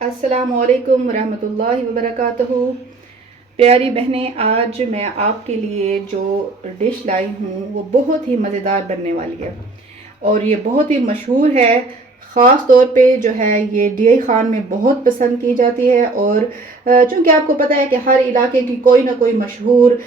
अस्सलामुअलैकुम रहमतुल्लाहि वबरकातुहू। प्यारी बहनें, आज मैं आपके लिए जो डिश लाई हूँ वो बहुत ही मज़ेदार बनने वाली है और ये बहुत ही मशहूर है। ख़ास तौर पे जो है ये DI खान में बहुत पसंद की जाती है और चूँकि आपको पता है कि हर इलाके की कोई ना कोई मशहूर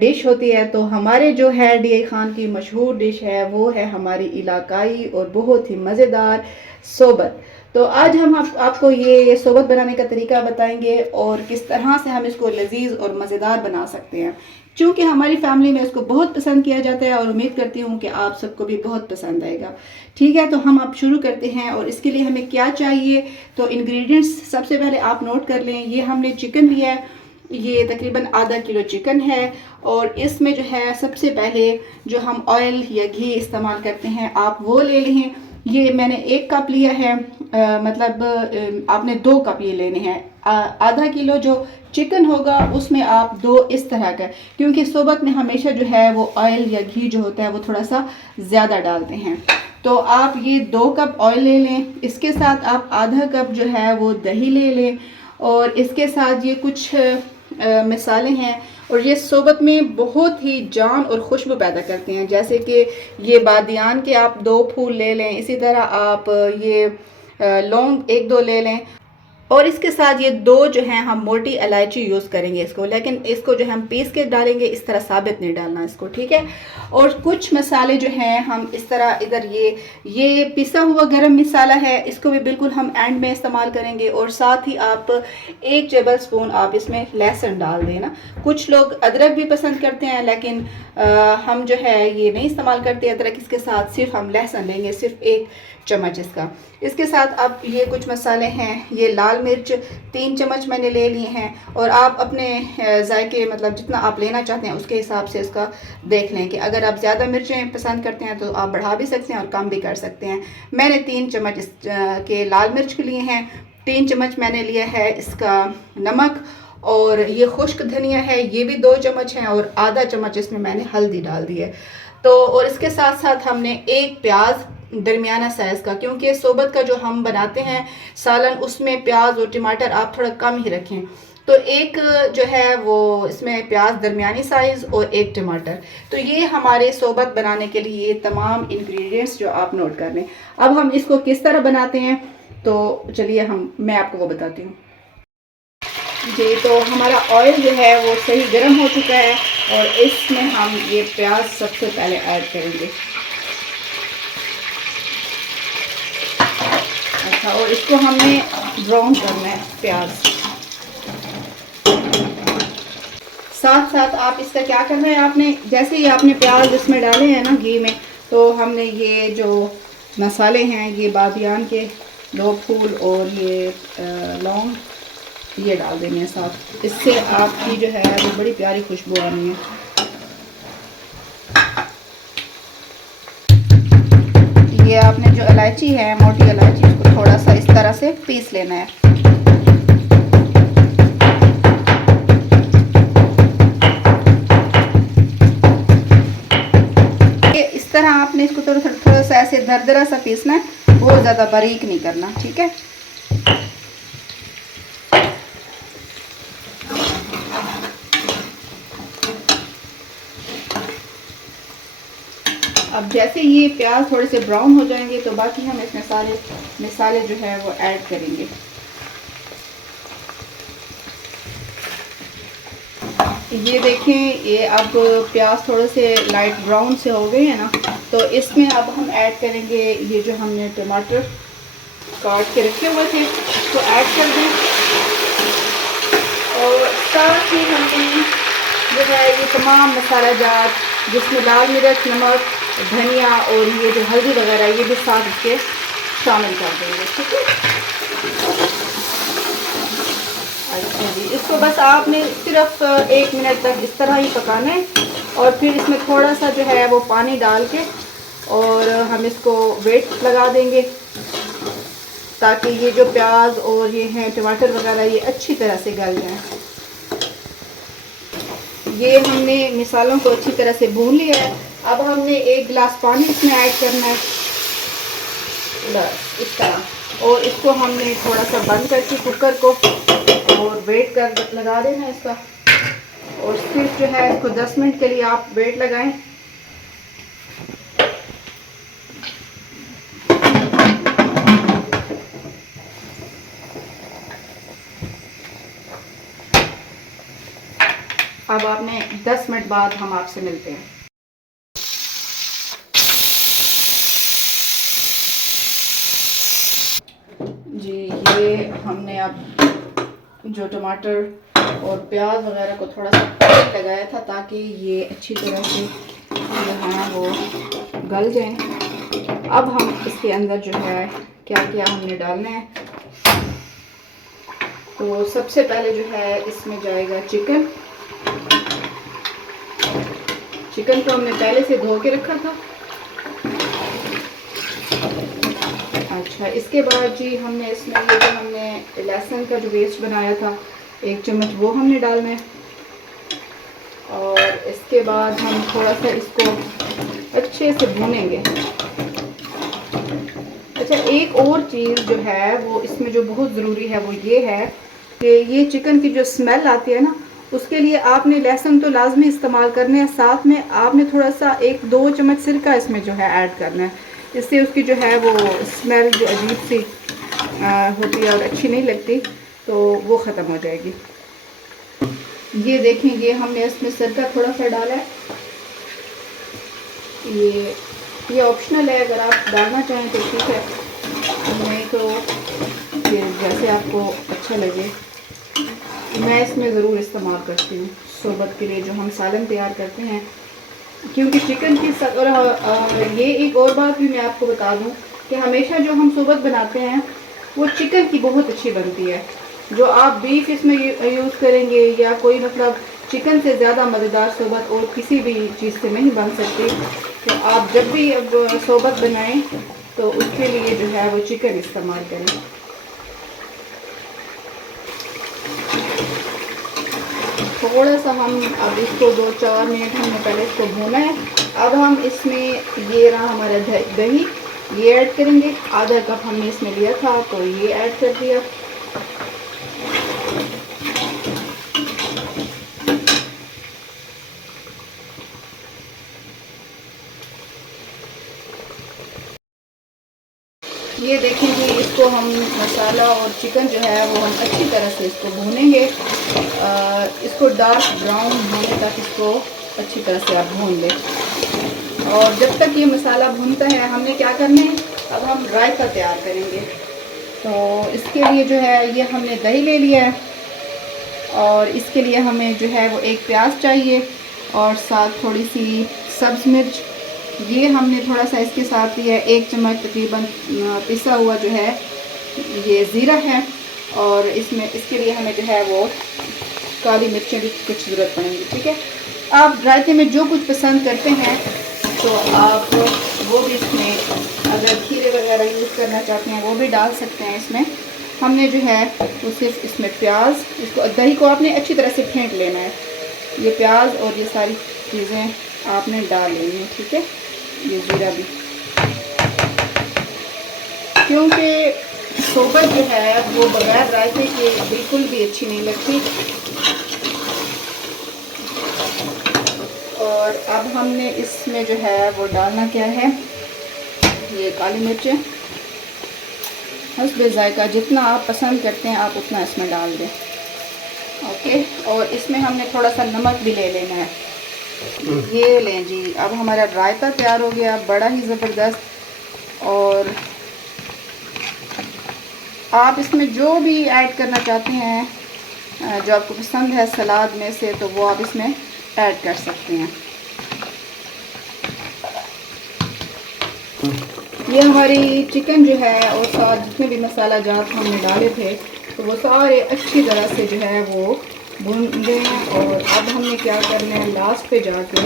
डिश होती है, तो हमारे जो है DI खान की मशहूर डिश है वो है हमारी इलाकाई और बहुत ही मज़ेदार सोबत। तो आज हम आपको ये सोबत बनाने का तरीका बताएंगे और किस तरह से हम इसको लजीज और मज़ेदार बना सकते हैं। चूँकि हमारी फैमिली में इसको बहुत पसंद किया जाता है और उम्मीद करती हूँ कि आप सबको भी बहुत पसंद आएगा। ठीक है, तो हम अब शुरू करते हैं। और इसके लिए हमें क्या चाहिए, तो इंग्रेडिएंट्स सबसे पहले आप नोट कर लें। ये हमने चिकन लिया है, ये तकरीबन आधा किलो चिकन है। और इसमें जो है सबसे पहले जो हम ऑयल या घी इस्तेमाल करते हैं आप वो ले लें। ये मैंने 1 कप लिया है, आपने 2 कप ये लेने हैं। आधा किलो जो चिकन होगा उसमें आप 2 इस तरह का, क्योंकि सोबत में हमेशा जो है वो ऑयल या घी जो होता है वो थोड़ा सा ज़्यादा डालते हैं। तो आप ये 2 कप ऑयल ले लें। इसके साथ आप आधा कप जो है वो दही ले लें और इसके साथ ये कुछ मसाले हैं और ये सोबत में बहुत ही जान और खुशबू पैदा करते हैं। जैसे कि ये बादियान के आप 2 फूल ले लें, इसी तरह आप ये लौंग 1-2 ले लें और इसके साथ ये 2 जो हैं हम मोटी इलायची यूज़ करेंगे इसको, लेकिन इसको जो हम पीस के डालेंगे, इस तरह साबित नहीं डालना इसको, ठीक है। और कुछ मसाले जो हैं हम इस तरह इधर ये पिसा हुआ गरम मसाला है, इसको भी बिल्कुल हम एंड में इस्तेमाल करेंगे। और साथ ही आप 1 टेबल स्पून आप इसमें लहसुन डाल देना। कुछ लोग अदरक भी पसंद करते हैं, लेकिन हम जो है ये नहीं इस्तेमाल करते अदरक। इसके साथ सिर्फ हम लहसुन लेंगे, सिर्फ 1 चम्मच इसका। इसके साथ अब ये कुछ मसाले हैं, ये लाल मिर्च 3 चम्मच मैंने ले लिए हैं। और आप अपने जायके मतलब जितना आप लेना चाहते हैं उसके हिसाब से इसका देख लें कि अगर आप ज़्यादा मिर्चें पसंद करते हैं तो आप बढ़ा भी सकते हैं और कम भी कर सकते हैं। मैंने 3 चम्मच के लाल मिर्च के लिए हैं, 3 चम्मच मैंने लिया है इसका नमक, और ये खुश्क धनिया है, ये भी 2 चम्मच हैं, और आधा चम्मच इसमें मैंने हल्दी डाल दी है। तो और इसके साथ साथ हमने 1 प्याज दरमियाना साइज़ का, क्योंकि सोबत का जो हम बनाते हैं सालन उसमें प्याज और टमाटर आप थोड़ा कम ही रखें। तो 1 जो है वो इसमें प्याज दरमियानी साइज़ और 1 टमाटर। तो ये हमारे सोबत बनाने के लिए तमाम इंग्रेडिएंट्स जो आप नोट कर लें। अब हम इसको किस तरह बनाते हैं, तो चलिए मैं आपको वो बताती हूँ जी। तो हमारा ऑयल जो है वो सही गर्म हो चुका है और इसमें हम ये प्याज सबसे पहले ऐड करेंगे। अच्छा, और इसको हमने ब्राउन करना है प्याज। साथ साथ आप इसका क्या करना है, आपने जैसे ही आपने प्याज इसमें डाले हैं ना घी में, तो हमने ये जो मसाले हैं, ये बादियान के 2 फूल और ये लौंग, ये डाल देंगे साथ। इससे आपकी जो है वो बड़ी प्यारी खुशबू आनी है। ये आपने जो इलायची है, मोटी इलायची, इसको थोड़ा सा इस तरह से पीस लेना है। इस तरह आपने इसको थोड़ा सा ऐसे दरदरा सा पीसना है, बहुत ज़्यादा बारीक नहीं करना, ठीक है। अब जैसे ये प्याज थोड़े से ब्राउन हो जाएंगे तो बाकी हम इसमें सारे मसाले जो है वो ऐड करेंगे। ये देखें, ये अब प्याज थोड़े से लाइट ब्राउन से हो गए हैं ना, तो इसमें अब हम ऐड करेंगे ये जो हमने टमाटर काट के रखे हुए थे, तो ऐड कर दें। और साथ ही हमने जो है ये तमाम मसाला जात, जिसमें लाल मिर्च, नमक, धनिया और ये जो हल्दी वगैरह, ये भी साथ इसके शामिल कर देंगे, ठीक है। अच्छा जी, इसको बस आपने सिर्फ 1 मिनट तक इस तरह ही पकाना है और फिर इसमें थोड़ा सा जो है वो पानी डाल के और हम इसको वेट लगा देंगे ताकि ये जो प्याज और ये हैं टमाटर वगैरह ये अच्छी तरह से गल जाएं। ये हमने मसालों को अच्छी तरह से भून लिया है। अब हमने 1 गिलास पानी इसमें ऐड करना है, बस इस तरह। और इसको हमने थोड़ा सा बंद करके कुकर को और वेट कर लगा देना इसका। और सिर्फ जो है इसको 10 मिनट के लिए आप वेट लगाएं। अब आपने 10 मिनट बाद हम आपसे मिलते हैं। जी, ये हमने अब जो टमाटर और प्याज वगैरह को थोड़ा सा लगाया था ताकि ये अच्छी तरह से जो है वो गल जाए। अब हम इसके अंदर जो है क्या क्या हमने डालना है, तो सबसे पहले जो है इसमें जाएगा चिकन। चिकन को हमने पहले से धो के रखा था। अच्छा, इसके बाद जी हमने इसमें ये जो हमने लहसुन का जो पेस्ट बनाया था 1 चम्मच वो हमने डालना है। और इसके बाद हम थोड़ा सा इसको अच्छे से भूनेंगे। अच्छा, एक और चीज़ जो है वो इसमें जो बहुत ज़रूरी है वो ये है कि ये चिकन की जो स्मेल आती है ना, उसके लिए आपने लहसुन तो लाजमी इस्तेमाल करने हैं, साथ में आपने थोड़ा सा 1-2 चम्मच सिरका इसमें जो है ऐड करना है। इससे उसकी जो है वो स्मेल जो अजीब सी होती है और अच्छी नहीं लगती, तो वो ख़त्म हो जाएगी। ये देखें, ये हमने इसमें सिरका थोड़ा सा डाला है। ये ऑप्शनल है, अगर आप डालना चाहें तो ठीक है, नहीं तो फिर जैसे आपको अच्छा लगे। मैं इसमें ज़रूर इस्तेमाल करती हूँ सोबत के लिए, जो हम सालन तैयार करते हैं, क्योंकि चिकन की और ये एक और बात भी मैं आपको बता दूं कि हमेशा जो हम सोबत बनाते हैं वो चिकन की बहुत अच्छी बनती है। जो आप बीफ इसमें यूज़ करेंगे या कोई मतलब चिकन से ज़्यादा मज़ेदार सोबत और किसी भी चीज़ से नहीं बन सकती। तो आप जब भी अब सोबत बनाएं तो उसके लिए जो है वो चिकन इस्तेमाल करें। थोड़ा सा हम अब इसको 2-4 मिनट हमने पहले इसको भूना है। अब हम इसमें ये रहा हमारा दही, ये ऐड करेंगे। आधा कप हमने इसमें लिया था तो ये ऐड कर दिया। ये देखेंगे, इसको हम मसाला और चिकन जो है वो हम अच्छी तरह से इसको भूनेंगे। इसको डार्क ब्राउन होने तक इसको अच्छी तरह से आप भून लें। और जब तक ये मसाला भूनता है हमने क्या करना है, अब हम रायता तैयार करेंगे। तो इसके लिए जो है ये हमने दही ले लिया है और इसके लिए हमें जो है वो 1 प्याज चाहिए और साथ थोड़ी सी सब्ज़ मिर्च। ये हमने थोड़ा सा इसके साथ लिया है 1 चम्मच तकरीबन पिसा हुआ जो है ये ज़ीरा है। और इसमें इसके लिए हमें जो है वो काली मिर्चें भी कुछ ज़रूरत पड़ेंगी। ठीक है, आप रायते में जो कुछ पसंद करते हैं तो आप वो भी इसमें अगर खीरे वगैरह यूज़ करना चाहते हैं वो भी डाल सकते हैं। इसमें हमने जो है वो सिर्फ इसमें प्याज, इसको दही को आपने अच्छी तरह से फेंट लेना है। ये प्याज और ये सारी चीज़ें आपने डाल लेनी है। ठीक है, ये ज़ीरा भी, क्योंकि सोबत जो है वो बगैर रायते के बिल्कुल भी अच्छी नहीं लगती। और अब हमने इसमें जो है वो डालना क्या है, ये काली मिर्चें हस्बे ज़ायका, जितना आप पसंद करते हैं आप उतना इसमें डाल दें। ओके, और इसमें हमने थोड़ा सा नमक भी ले लेना है। ये लें जी, अब हमारा रायता तैयार हो गया, बड़ा ही ज़बरदस्त। और आप इसमें जो भी ऐड करना चाहते हैं जो आपको पसंद है सलाद में से, तो वो आप इसमें ऐड कर सकते हैं। ये हमारी चिकन जो है और साथ जितने भी मसाला जात हमने डाले थे तो वो सारे अच्छी तरह से जो है वो भून गए हैं। और अब हमने क्या करना है, लास्ट पे जाके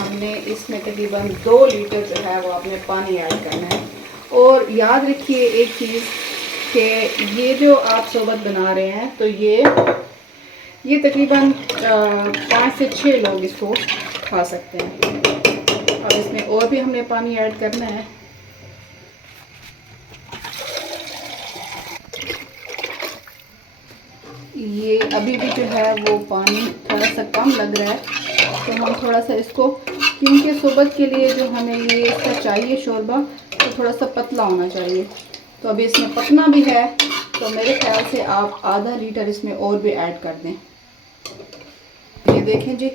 हमने इसमें तकरीबन 2 लीटर जो है वो आपने पानी ऐड करना है। और याद रखिए एक चीज़ कि ये जो आप सोबत बना रहे हैं तो ये तकरीबन 5 से 6 लोग इसको खा सकते हैं। अब इसमें और भी हमने पानी ऐड करना है। ये अभी भी जो है वो पानी थोड़ा सा कम लग रहा है, तो हम थोड़ा सा इसको, क्योंकि सोबत के लिए जो हमें ये इसका चाहिए शोरबा, तो थोड़ा सा पतला होना चाहिए। तो अभी इसमें पकना भी है, तो मेरे ख्याल से आप आधा लीटर इसमें और भी ऐड कर दें। ये देखें जी,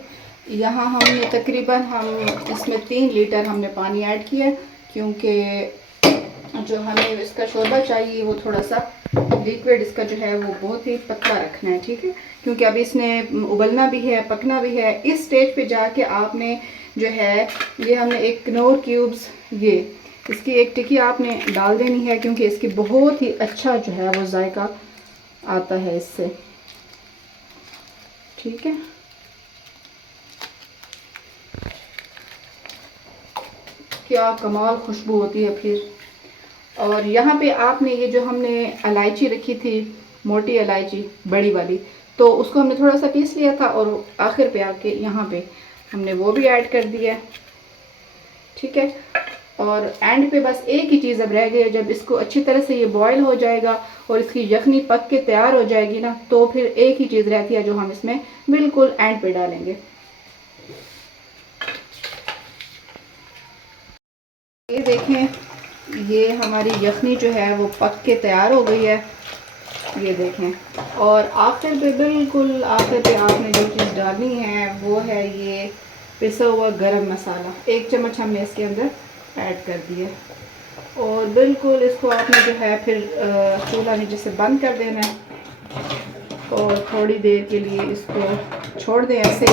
यहाँ हमने तकरीबन हम इसमें 3 लीटर हमने पानी ऐड किया है, क्योंकि जो हमें इसका शोरबा चाहिए वो थोड़ा सा लिक्विड इसका जो है वो बहुत ही पतला रखना है, ठीक है। क्योंकि अभी इसने उबलना भी है, पकना भी है। इस स्टेज पे जाके आपने जो है, ये हमने एक कनौर क्यूब्स, ये इसकी एक टिक्की आपने डाल देनी है, क्योंकि इसकी बहुत ही अच्छा जो है वो जायका आता है इससे, ठीक है। क्या कमाल खुशबू होती है फिर। और यहाँ पे आपने ये जो हमने इलायची रखी थी, मोटी इलायची बड़ी वाली, तो उसको हमने थोड़ा सा पीस लिया था और आखिर पे आके यहाँ पे हमने वो भी ऐड कर दिया, ठीक है। और एंड पे बस एक ही चीज़ अब रह गई है, जब इसको अच्छी तरह से ये बॉयल हो जाएगा और इसकी यखनी पक के तैयार हो जाएगी ना, तो फिर एक ही चीज़ रहती है जो हम इसमें बिल्कुल एंड पे डालेंगे। ये देखें, ये हमारी यखनी जो है वो पक के तैयार हो गई है, ये देखें। और आखिर पे, बिल्कुल आखिर पे आपने जो चीज़ डालनी है वो है ये पिसा हुआ गरम मसाला। 1 चम्मच हमने इसके अंदर ऐड कर दिया, और बिल्कुल इसको आपने जो है फिर चूल्हा नीचे से बंद कर देना है और थोड़ी देर के लिए इसको छोड़ दें ऐसे,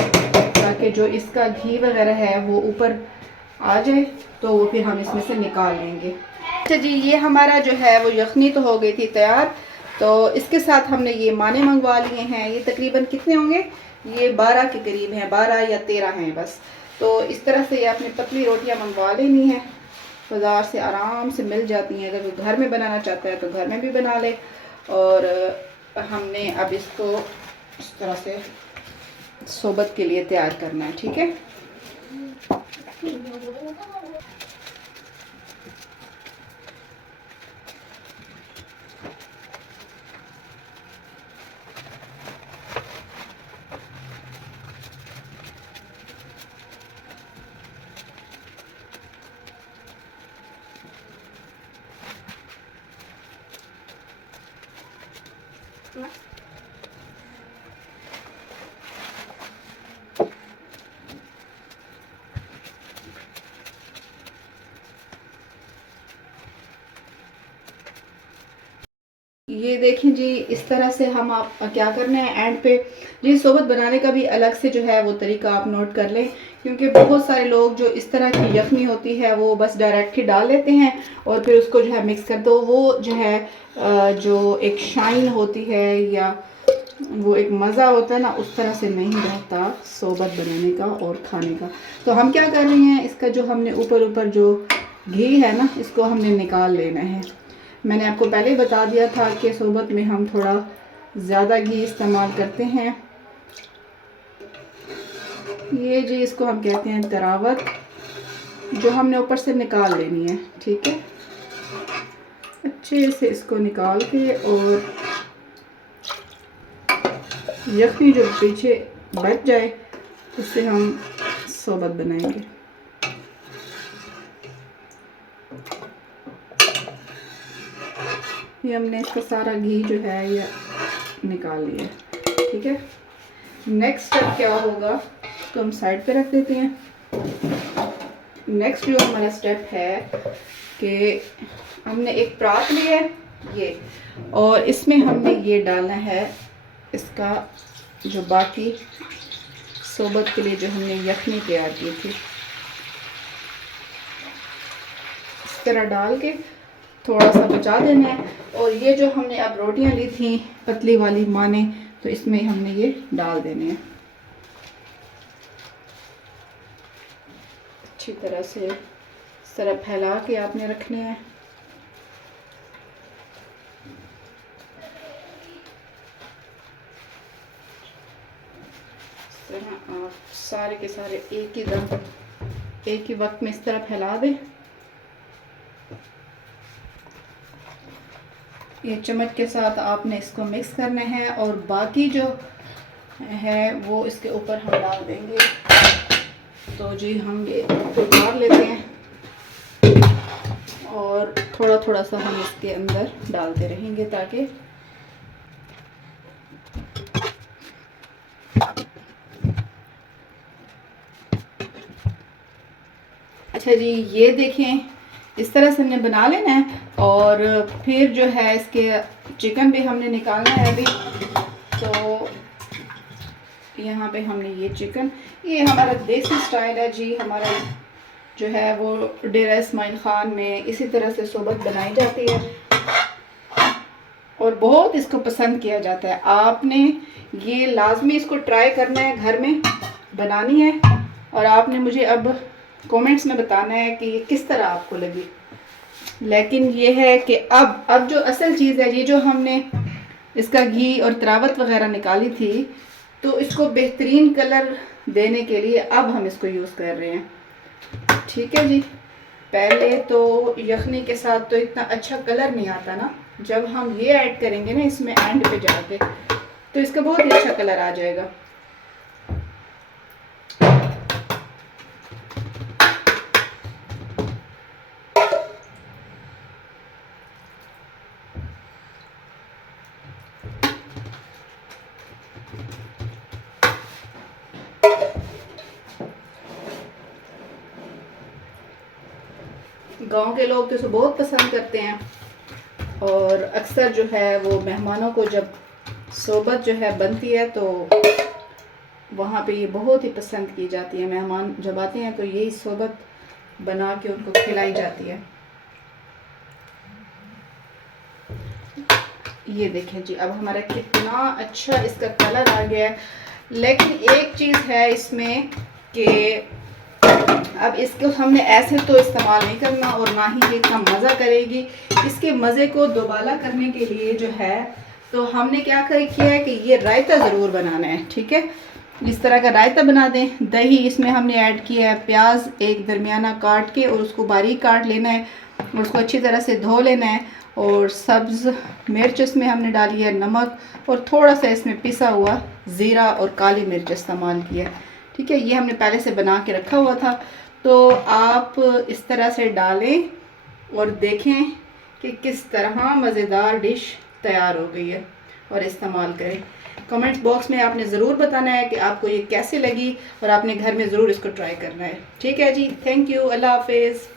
ताकि जो इसका घी वगैरह है वो ऊपर आ जाए, तो वो फिर हम इसमें से निकाल लेंगे। अच्छा जी, ये हमारा जो है वो यखनी तो हो गई थी तैयार। तो इसके साथ हमने ये माने मंगवा लिए हैं। ये तकरीबन कितने होंगे, ये 12 के करीब हैं, 12 या 13 हैं बस। तो इस तरह से ये अपनी पतली रोटियां मंगवा लेनी है, बाज़ार से आराम से मिल जाती हैं। अगर वो घर में बनाना चाहता है तो घर में भी बना ले। और हमने अब इसको इस तरह से सोबत के लिए तैयार करना है, ठीक है। ये देखें जी, इस तरह से हम आप क्या करना है एंड पे जी, सोबत बनाने का भी अलग से जो है वो तरीका आप नोट कर लें। क्योंकि बहुत सारे लोग जो इस तरह की यखनी होती है वो बस डायरेक्ट ही डाल लेते हैं और फिर उसको जो है मिक्स कर दो। वो जो है जो एक शाइन होती है या वो एक मज़ा होता है ना, उस तरह से नहीं रहता सोबत बनाने का और खाने का। तो हम क्या कर रहे हैं, इसका जो हमने ऊपर ऊपर जो घी है ना, इसको हमने निकाल लेना है। मैंने आपको पहले ही बता दिया था कि सोबत में हम थोड़ा ज़्यादा घी इस्तेमाल करते हैं। ये जी, इसको हम कहते हैं तरावत, जो हमने ऊपर से निकाल लेनी है, ठीक है। अच्छे से इसको निकाल के, और यखनी जो पीछे बच जाए उससे हम सोबत बनाएंगे। ये हमने इसका सारा घी जो है ये निकाल लिया, ठीक है। नेक्स्ट स्टेप क्या होगा, तो हम साइड पे रख देते हैं। नेक्स्ट जो हमारा स्टेप है कि हमने एक परात लिया है ये, और इसमें हमने ये डालना है इसका जो बाकी सोबत के लिए जो हमने यखनी तैयार की थी, इस तरह डाल के थोड़ा सा बचा देना है। और ये जो हमने अब रोटियां ली थी पतली वाली माने, तो इसमें हमने ये डाल देने हैं। अच्छी तरह से इस तरह फैला के आपने रखने हैं। इस तरह आप सारे के सारे एक ही वक्त में इस तरह फैला दें। ये चम्मच के साथ आपने इसको मिक्स करना है और बाकी जो है वो इसके ऊपर हम डाल देंगे। तो जी हम ये उतार लेते हैं और थोड़ा थोड़ा सा हम इसके अंदर डालते रहेंगे ताकि अच्छा जी, ये देखें इस तरह से हमने बना लेना है। और फिर जो है इसके चिकन भी हमने निकालना है अभी। तो यहाँ पे हमने ये चिकन, ये हमारा देसी स्टाइल है जी। हमारा जो है वो डेरा इस्माइल खान में इसी तरह से सोबत बनाई जाती है और बहुत इसको पसंद किया जाता है। आपने ये लाजमी इसको ट्राई करना है, घर में बनानी है और आपने मुझे अब कमेंट्स में बताना है कि ये किस तरह आपको लगी। लेकिन ये है कि अब जो असल चीज़ है, ये जो हमने इसका घी और तरावत वगैरह निकाली थी, तो इसको बेहतरीन कलर देने के लिए अब हम इसको यूज़ कर रहे हैं। ठीक है जी। पहले तो यखनी के साथ तो इतना अच्छा कलर नहीं आता ना, जब हम ये ऐड करेंगे ना इसमें एंड पे जाके, तो इसका बहुत ही अच्छा कलर आ जाएगा। गांव के लोग तो इसे बहुत पसंद करते हैं और अक्सर जो है वो मेहमानों को जब सोबत जो है बनती है तो वहाँ पे ये बहुत ही पसंद की जाती है। मेहमान जब आते हैं तो यही सोबत बना के उनको खिलाई जाती है। ये देखें जी, अब हमारा कितना अच्छा इसका कलर आ गया है। लेकिन एक चीज़ है इसमें कि अब इसको हमने ऐसे तो इस्तेमाल नहीं करना और ना ही ये इतना मज़ा करेगी। इसके मज़े को दोबारा करने के लिए जो है तो हमने क्या किया है कि ये रायता ज़रूर बनाना है। ठीक है, इस तरह का रायता बना दें। दही इसमें हमने ऐड किया है, प्याज एक दरमियाना काट के और उसको बारीक काट लेना है और उसको अच्छी तरह से धो लेना है। और सब्ज़ मिर्च इसमें हमने डाली है, नमक और थोड़ा सा इसमें पिसा हुआ ज़ीरा और काली मिर्च इस्तेमाल किया। ठीक है, ये हमने पहले से बना के रखा हुआ था। तो आप इस तरह से डालें और देखें कि किस तरह मज़ेदार डिश तैयार हो गई है और इस्तेमाल करें। कमेंट्स बॉक्स में आपने ज़रूर बताना है कि आपको ये कैसी लगी और आपने घर में ज़रूर इसको ट्राई करना है। ठीक है जी, थैंक यू, अल्लाह हाफिज़।